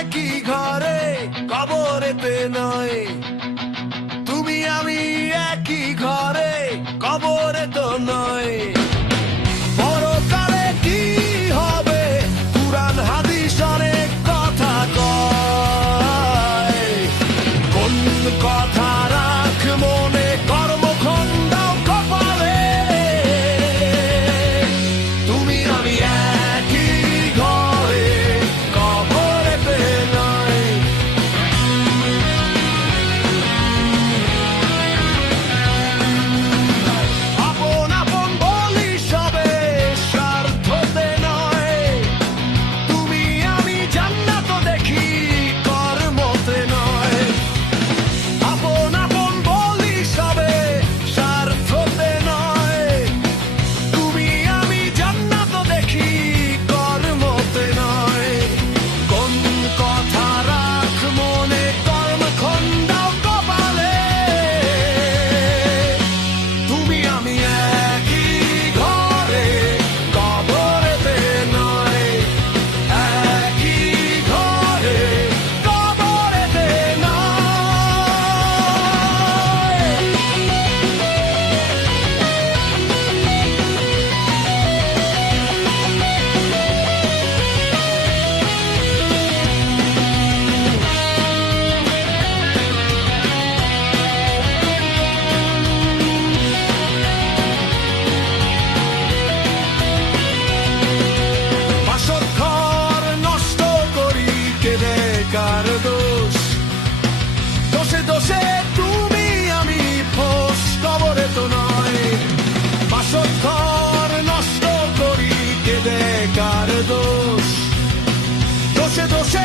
একই ঘরে কবরেতে নয়, তুমি আমি একই ঘরে কবরে তো নয়। পরকালে কি হবে কুরআন হাদিস অনেক কথা কয়, কোন কথা রাখ মনে কর্মখণ্ড কপালে, তুমি আমি একই ঘরে কবরেতে নয়। আপন আপন বলি সবে স্বার্থতে নয়, তুমি আমি জান্নাত দেখি কর্মতে নয়। আপন আপন বলি সবে স্বার্থতে নয়, তুমি আমি জান্নাত দেখি কর্মতে নয়। কোন কথা রাখ মনে কর্মখণ্ড কপালে, তুমি আমি একই ঘরে কবরেতে নয়, একই ঘরে কবরেতে নয়। বাসর ঘর নষ্ট করি কেঁদে কার দোষ, দোষে দোষে তুমি আমি ফোস কবরে তো নয়। বাসর ঘর নষ্ট করি কেঁদে কার দোষ, দোষে দোষে